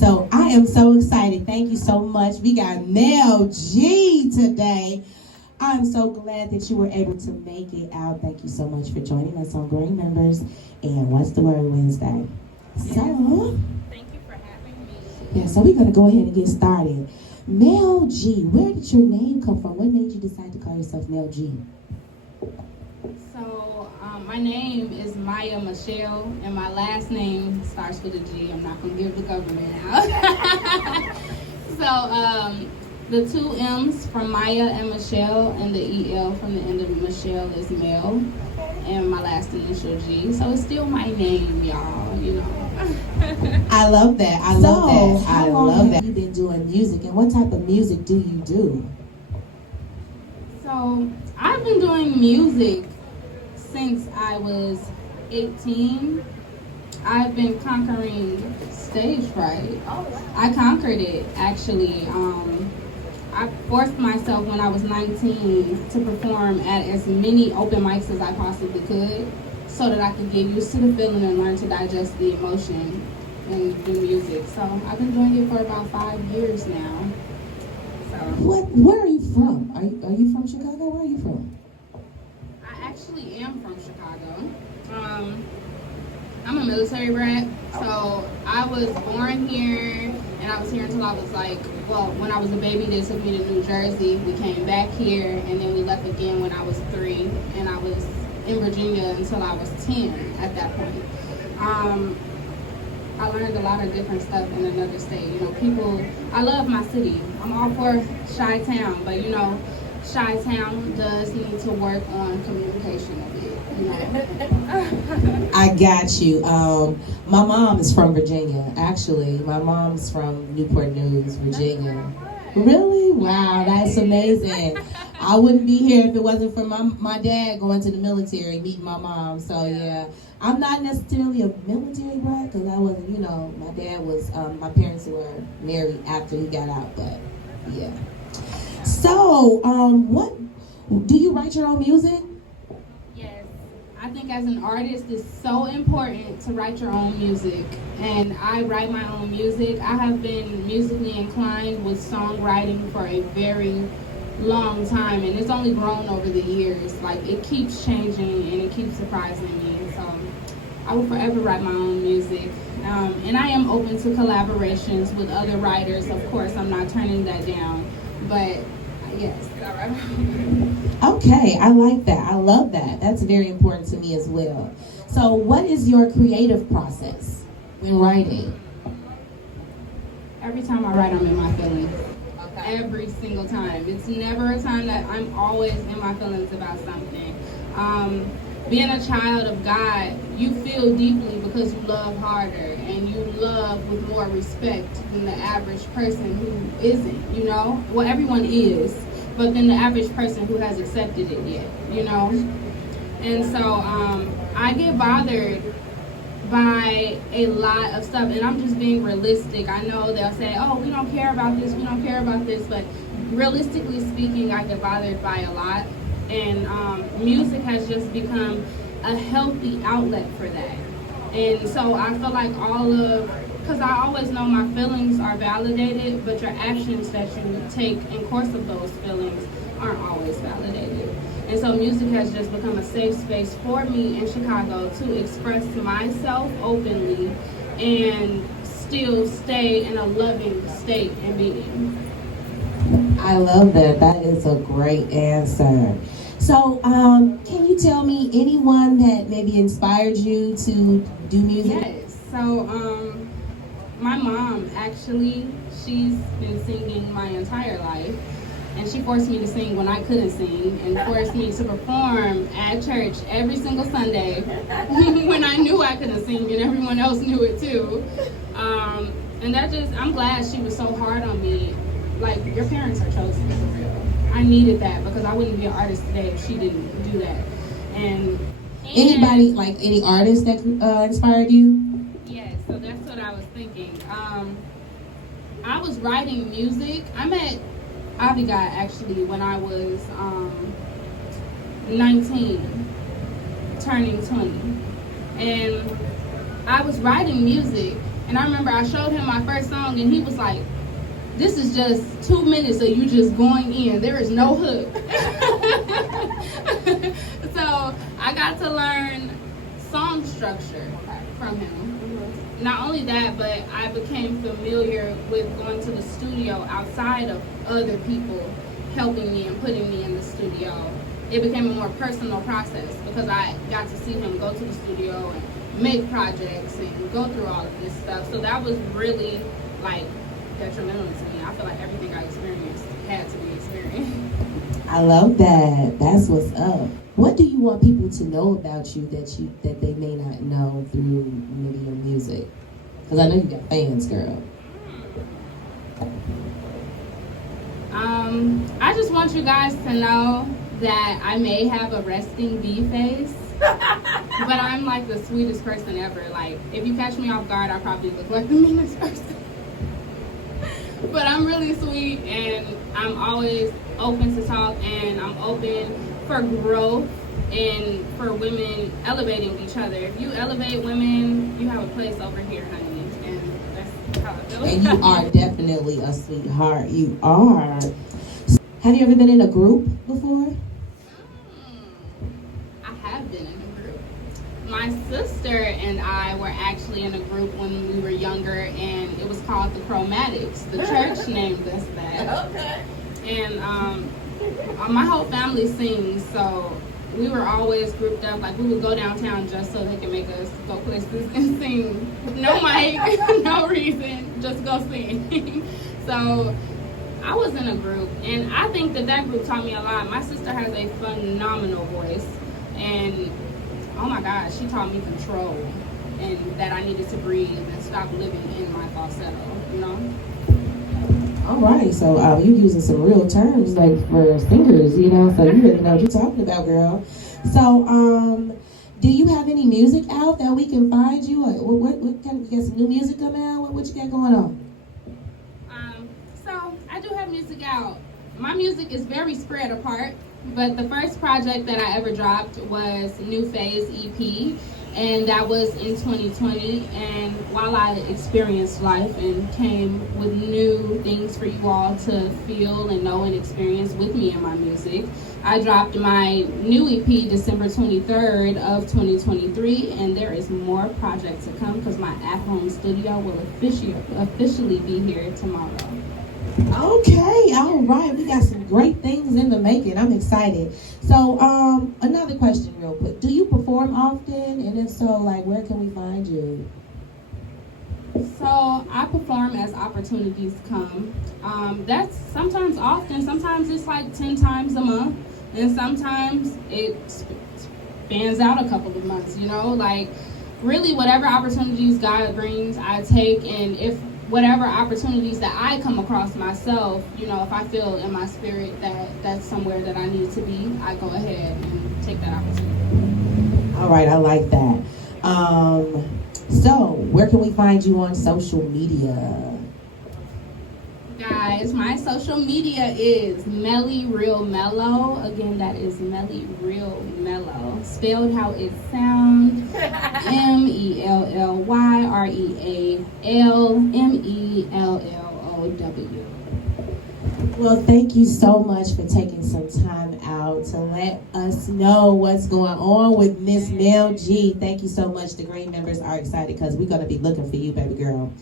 So I am so excited. Thank you so much. We got Mel G today. I'm so glad that you were able to make it out. Thank you so much for joining us on Green Members and What's the Word Wednesday. So, thank you for having me. Yeah, so we're going to go ahead and get started. Mel G, where did your name come from? What made you decide to call yourself Mel G? So, my name is Maya Michelle, and my last name starts with a G. I'm not going to give the government out. So, the two M's from Maya and Michelle, and the EL from the end of Michelle is Mel, and my last initial G. So it's still my name, y'all, you know. I love that. I love that. I love that. You've been doing music, and what type of music do you do? So I've been doing music since I was 18. I've been conquering stage fright. I conquered it, actually. I forced myself when I was 19 to perform at as many open mics as I possibly could so that I could get used to the feeling and learn to digest the emotion and do music. So I've been doing it for about 5 years now. So Where are you from? Are you from Chicago? Where are you from? I actually am from Chicago. I'm a military brat, so I was born here, and I was here until I was when I was a baby, they took me to New Jersey. We came back here, and then we left again when I was 3, and I was in Virginia until I was 10 at that point. I learned a lot of different stuff in another state. You know, I love my city. I'm all for Chi-Town, but you know, Chi-Town does need to work on communication a bit, you know. I got you. My mom is from Virginia. Actually, my mom's from Newport News, Virginia. Really? Wow, that's amazing. I wouldn't be here if it wasn't for my dad going to the military, meeting my mom. So yeah, I'm not necessarily a military brat because I wasn't, you know, my dad was, my parents were married after he got out, but yeah. So, what, do you write your own music? Yes. I think as an artist, it's so important to write your own music. And I write my own music. I have been musically inclined with songwriting for a very long time, and it's only grown over the years. Like, it keeps changing and it keeps surprising me. So I will forever write my own music. And I am open to collaborations with other writers. Of course, I'm not turning that down. But yes, all right. Okay, I like that. I love that. That's very important to me as well. So what is your creative process when writing? Every time I write, I'm in my feelings. Every single time. It's never a time that I'm always in my feelings about something. Being a child of God, you feel deeply because you love harder and you love with more respect than the average person who isn't, you know? Well, everyone is, but then the average person who has accepted it yet, you know? And so I get bothered by a lot of stuff, and I'm just being realistic. I know they'll say, oh, we don't care about this, we don't care about this, but realistically speaking, I get bothered by a lot. And music has just become a healthy outlet for that. And so I feel like because I always know my feelings are validated, but your actions that you take in course of those feelings aren't always validated. And so music has just become a safe space for me in Chicago to express myself openly and still stay in a loving state and being. I love that. That is a great answer. So, can you tell me anyone that maybe inspired you to do music? Yes. So, my mom, actually, she's been singing my entire life. And she forced me to sing when I couldn't sing and forced me to perform at church every single Sunday when I knew I couldn't sing and everyone else knew it too. And I'm glad she was so hard on me. Like, your parents are chosen for real. I needed that because I wouldn't be an artist today if she didn't do that. And anybody, like any artist that inspired you? Yeah, so that's what I was thinking. I was writing music. I met Abigail actually when I was 19, turning 20. And I was writing music And I remember I showed him my first song, and he was like, this is just 2 minutes of you just going in. There is no hook. So I got to learn song structure from him. Not only that, but I became familiar with going to the studio outside of other people helping me and putting me in the studio. It became a more personal process because I got to see him go to the studio and make projects and go through all of this stuff. So that was really like detrimental to me. I feel like everything I experienced had to be experienced. I love that. That's what's up. What do you want people to know about you that they may not know through maybe your music? Because I know you got fans, girl. I just want you guys to know that I may have a resting bee face, but I'm like the sweetest person ever. Like, if you catch me off guard, I probably look like the meanest person. But I'm really sweet, and I'm always open to talk, and I'm open for growth and for women elevating each other. If you elevate women, you have a place over here, honey, and that's how I feel. And you are definitely a sweetheart. You are. Have you ever been in a group before? I have been in a group. My sister and I were actually in a group when we were younger, and it was called the Chromatics. The church named us that. Okay. And my whole family sings, so we were always grouped up. Like, we would go downtown just so they could make us go places and sing. No mic, no reason, just go sing. So I was in a group, and I think that group taught me a lot. My sister has a phenomenal voice, and oh my gosh, she taught me control, and that I needed to breathe and stop living in my falsetto, you know? All right, so you're using some real terms like for singers, you know, so you really know what you're talking about, girl. So, do you have any music out that we can find you? What kind of, you got some new music coming out? What you got going on? So I do have music out. My music is very spread apart, but the first project that I ever dropped was New Phase EP, and that was in 2020. And while I experienced life and came with new things for you all to feel and know and experience with me in my music, I dropped my new EP December 23rd of 2023, and there is more projects to come because my at-home studio will officially be here tomorrow. Okay, all right. We got some great things in the making. I'm excited. So, another question real quick. Do you perform often? And if so, like, where can we find you? So, I perform as opportunities come. That's sometimes often. Sometimes it's like 10 times a month. And sometimes it spans out a couple of months, you know? Like, really, whatever opportunities God brings, I take. And if whatever opportunities that I come across myself, you know, if I feel in my spirit that that's somewhere that I need to be, I go ahead and take that opportunity. All right, I like that. So, where can we find you on social media? Guys, my social media is Melly Real Mellow. Again, that is Melly Real Mellow. Spelled how it sounds. MELLYREALMELLOW. Well, thank you so much for taking some time out to let us know what's going on with Miss Mel G. Thank you so much. The Green members are excited because we're going to be looking for you, baby girl.